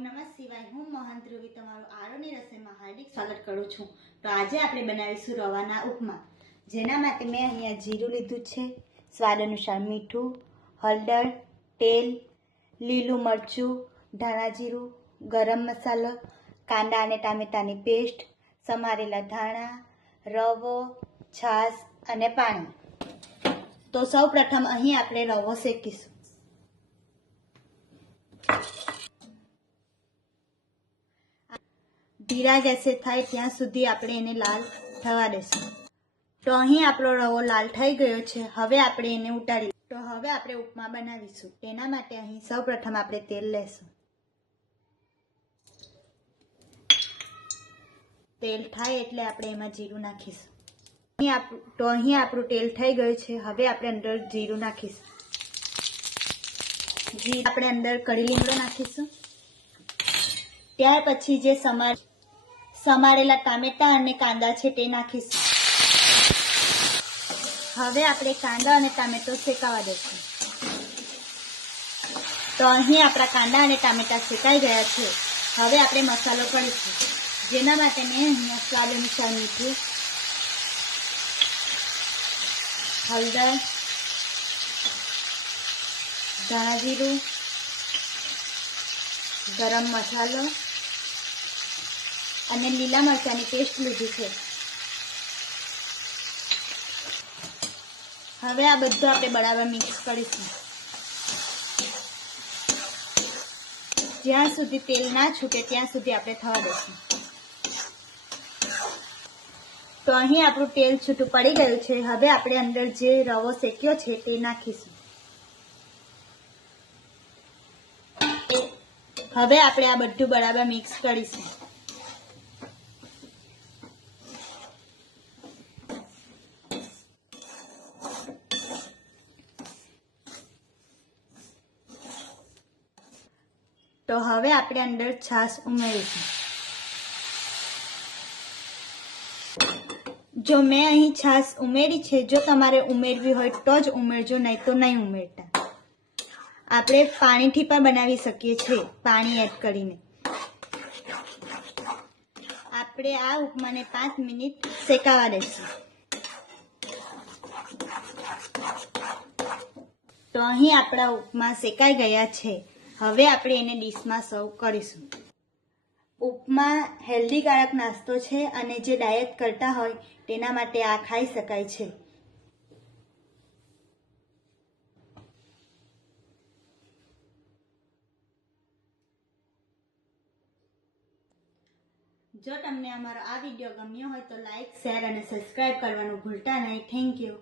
નમઃ શિવાય. હું મોહન ધ્રુવી તમારું આરોની રસોઈમાં હાર્દિક સ્વાગત કરું છું. તો આજે આપણે બનાવીશું રવાના ઉપમા, જેના માટે મેં અહીંયા જીરું લીધું છે, સ્વાદ અનુસાર મીઠું, હળદર, તેલ, લીલું મરચું, ધાણા જીરું, ગરમ મસાલો, કાંદા અને ટામેટાની પેસ્ટ, સમારેલા ધાણા, રવો, છાશ અને પાણી. તો સૌ પ્રથમ અહીં આપણે રવો શેકીશું. ધીરા જેસે થાય ત્યાં સુધી આપણે એને લાલ થવા દેશું. તો અહીં આપણો રવો લાલ થઈ ગયો છે. હવે આપણે એને ઉતારી તો હવે આપણે ઉપમા બનાવીશું. તેના માટે અહીં સૌપ્રથમ આપણે તેલ લેશું. તેલ થાય એટલે આપણે એમાં જીરું નાખીશું. અહીં તો અહીં આપણું તેલ થઈ ગયું છે. હવે આપણે અંદર જીરું નાખીશું. જીરું આપણે અંદર કઢી લીમડો નાખીશું. ત્યાર પછી જે સમાર સમારેલા ટામેટા અને કાંદા છે તે નાખીશું. હવે આપણે કાંદા અને ટામેટો શેકાવા દઈશું. તો અહીં આપણા કાંદા અને ટામેટા શેકાઈ ગયા છે. હવે આપણે મસાલો કરીશું. જેના માટે મેં અહીંયા સ્વાદ અનુસાર મીઠું, હળદર, ધાણા જીરું, ગરમ મસાલો અને લીલા મરચાંની પેસ્ટ લીધી છે. હવે આ બધું આપણે બરાબર મિક્સ કરીશું. જ્યાં સુધી તેલ ના છૂટે ત્યાં સુધી આપણે થવા દઈશું. તો અહીં આપણું તેલ છૂટું પડી ગયું છે. હવે આપણે અંદર જે રવો શેક્યો છે તે નાખીશું. હવે આપણે આ બધું બરાબર મિક્સ કરીશું. તો હવે આપણે અંદર છાશ ઉમેરીશું. જો મેં અહીં છાશ ઉમેરી છે, જો તમારે ઉમેરવી હોય તો જ ઉમેરજો, નહીં તો નહીં ઉમેરતા. આપણે પાણીથી પણ બનાવી શકીએ છીએ, પાણી એડ કરીને. આપણે આ ઉપમાને પાંચ મિનિટ શેકાવા દઈશું તો અહીં આપણા ઉપમા શેકાઈ ગયા છે. હવે આપણે એને ડીશમાં સર્વ કરીશું. ઉપમા હેલ્ધીકારક નાસ્તો છે અને જે ડાયટ કરતા હોય તેના માટે આ ખાઈ શકાય છે. જો તમને અમારો આ વીડિયો ગમ્યો હોય તો લાઇક શેર અને સબસ્ક્રાઇબ કરવાનું ભૂલતા નહીં. Thank you.